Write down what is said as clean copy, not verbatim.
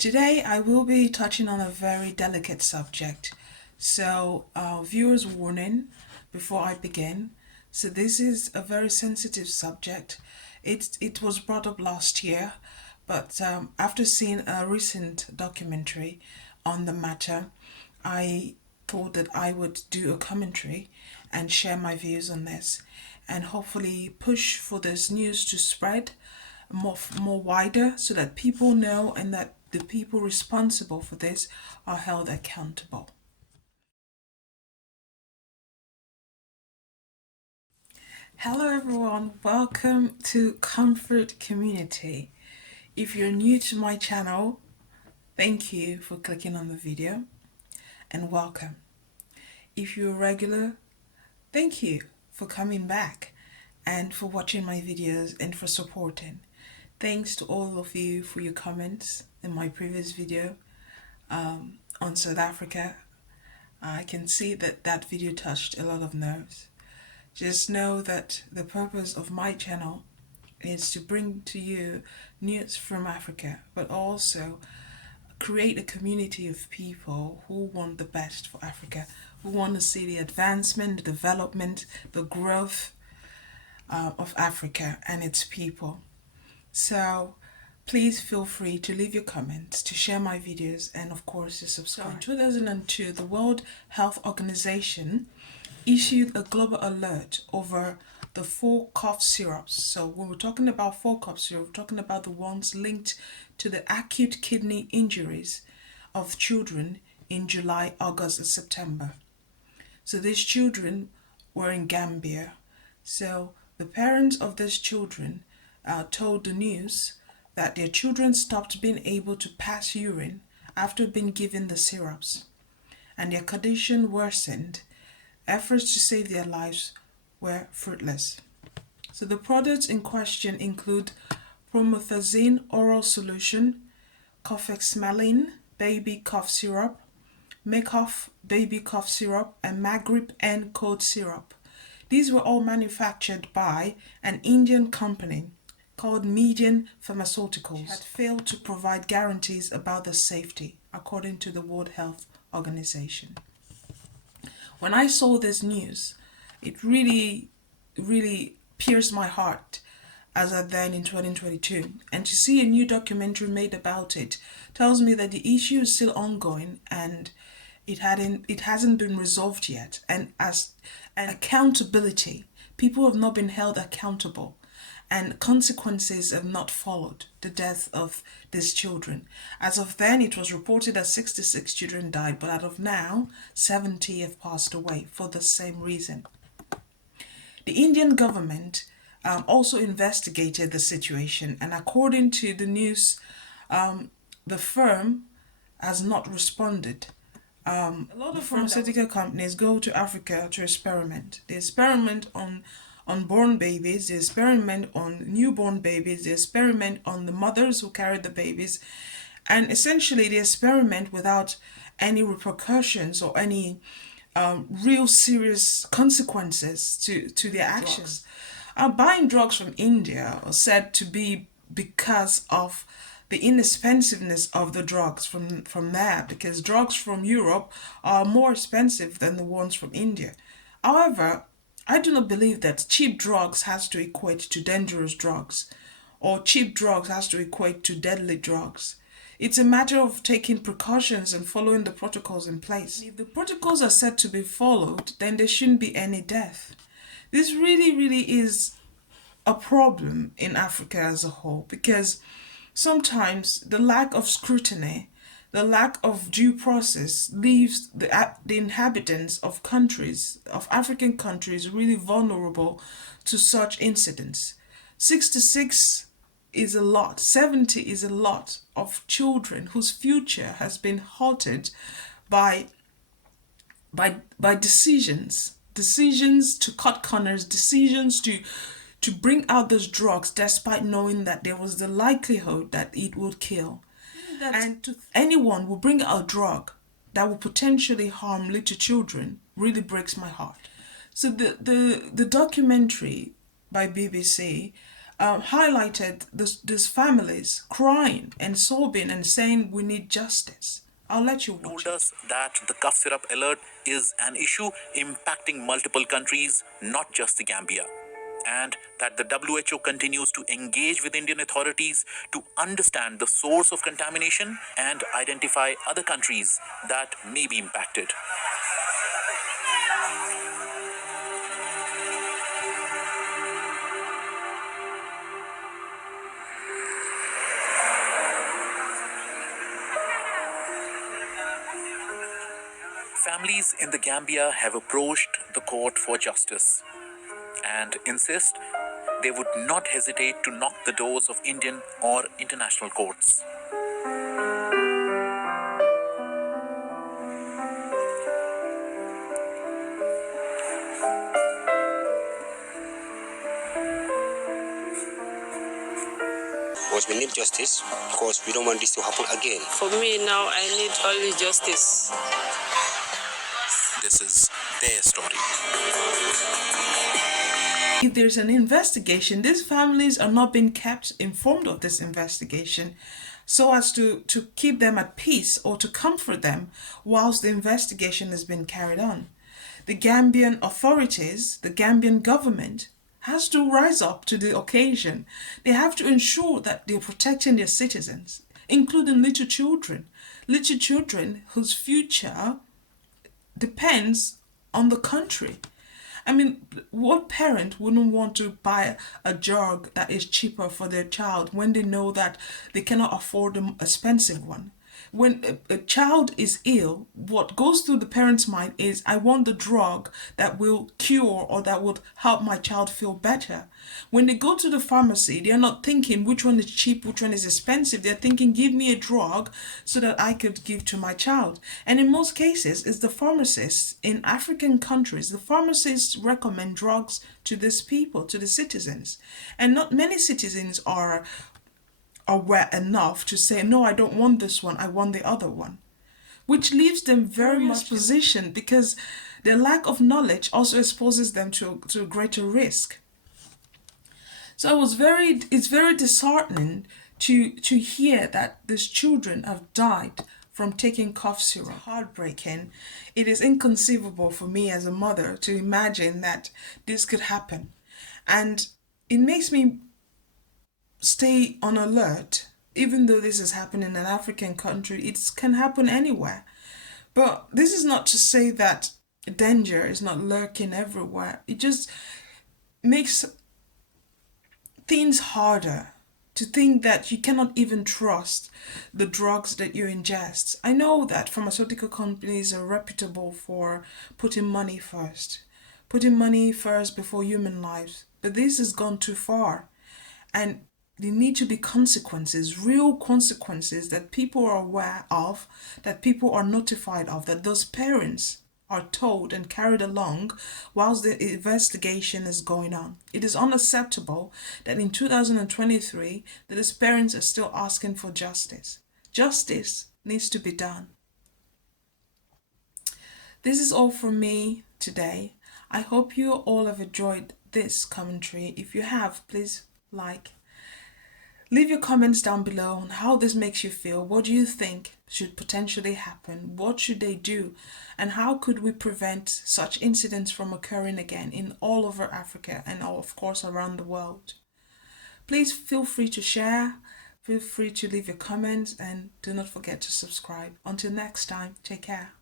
Today I will be touching on a very delicate subject. So, viewers warning before I begin. So this is a very sensitive subject. It was brought up last year, but after seeing a recent documentary on the matter, I thought that I would do a commentary and share my views on this, and hopefully push for this news to spread more wider so that people know and that the people responsible for this are held accountable. Hello everyone, welcome to Comfort Community. If you're new to my channel, thank you for clicking on the video and welcome. If you're a regular, thank you for coming back and for watching my videos and for supporting. Thanks to all of you for your comments in my previous video on South Africa. I can see that that video touched a lot of nerves. Just know that the purpose of my channel is to bring to you news from Africa, but also create a community of people who want the best for Africa, who want to see the advancement, the development, the growth of Africa and its people. So please feel free to leave your comments, to share my videos, and of course to subscribe. So in 2002, the World Health Organization issued a global alert over the 4 cough syrups. So when we're talking about 4 cough syrup, we're talking about the ones linked to the acute kidney injuries of children in July, August, and September. So these children were in Gambia. So the parents of these children told the news that their children stopped being able to pass urine after being given the syrups, and their condition worsened. Efforts to save their lives were fruitless. So the products in question include promethazine oral solution, cofexmalin baby cough syrup, Macof baby cough syrup, and Magrip N cold syrup. These were all manufactured by an Indian company called Median Pharmaceuticals, had failed to provide guarantees about the safety, according to the World Health Organization. When I saw this news, it really pierced my heart as at then in 2022. And to see a new documentary made about it tells me that the issue is still ongoing and it hasn't been resolved yet. And as an accountability, people have not been held accountable, and consequences have not followed the death of these children. As of then, it was reported that 66 children died, but out of now, 70 have passed away for the same reason. The Indian government also investigated the situation, and according to the news, the firm has not responded. A lot of pharmaceutical companies go to Africa to experiment. They experiment on unborn babies, they experiment on newborn babies, they experiment on the mothers who carry the babies, and essentially they experiment without any repercussions or any real serious consequences to their actions. Buying drugs from India are said to be because of the inexpensiveness of the drugs from there, because drugs from Europe are more expensive than the ones from India. However, I do not believe that cheap drugs has to equate to dangerous drugs, or cheap drugs has to equate to deadly drugs. It's a matter of taking precautions and following the protocols in place. If the protocols are said to be followed, then there shouldn't be any death. This really is a problem in Africa as a whole, because sometimes the lack of scrutiny, the lack of due process leaves the inhabitants of countries, of African countries, really vulnerable to such incidents. 66 is a lot, 70 is a lot of children whose future has been halted by decisions to cut corners, decisions to bring out those drugs despite knowing that there was the likelihood that it would kill. And to anyone who bring out a drug that will potentially harm little children really breaks my heart. So the documentary by BBC highlighted these families crying and sobbing and saying we need justice. I'll let you watch told us that the cough syrup alert is an issue impacting multiple countries, not just the Gambia. And that the WHO continues to engage with Indian authorities to understand the source of contamination and identify other countries that may be impacted. Families in the Gambia have approached the court for justice and insist they would not hesitate to knock the doors of Indian or international courts. Because we need justice, because we don't want this to happen again. For me now, I need only justice. This is their story. If there's an investigation, these families are not being kept informed of this investigation so as to keep them at peace or to comfort them whilst the investigation is being carried on. The Gambian authorities, the Gambian government, has to rise up to the occasion. They have to ensure that they're protecting their citizens, including little children whose future depends on the country. I mean, what parent wouldn't want to buy a drug that is cheaper for their child when they know that they cannot afford an expensive one? When a child is ill, what goes through the parent's mind is, I want the drug that will cure or that will help my child feel better. When they go to the pharmacy, they're not thinking which one is cheap, which one is expensive. They're thinking, give me a drug so that I could give to my child. And in most cases, it's the pharmacists in African countries. The pharmacists recommend drugs to these people, to the citizens. And not many citizens are aware enough to say, no, I don't want this one, I want the other one, which leaves them very much positioned because their lack of knowledge also exposes them to a greater risk. So it's very disheartening to hear that these children have died from taking cough syrup. It's heartbreaking. It is inconceivable for me as a mother to imagine that this could happen. And it makes me stay on alert. Even though this is happening in an African country, it can happen anywhere. But this is not to say that danger is not lurking everywhere. It just makes things harder to think that you cannot even trust the drugs that you ingest. I know that pharmaceutical companies are reputable for putting money first before human lives. But this has gone too far. And there need to be consequences, real consequences that people are aware of, that people are notified of, that those parents are told and carried along whilst the investigation is going on. It is unacceptable that in 2023 that these parents are still asking for justice. Justice needs to be done. This is all from me today. I hope you all have enjoyed this commentary. If you have, please leave your comments down below on how this makes you feel. What do you think should potentially happen? What should they do? And how could we prevent such incidents from occurring again in all over Africa and of course around the world? Please feel free to share, feel free to leave your comments, and do not forget to subscribe. Until next time, take care.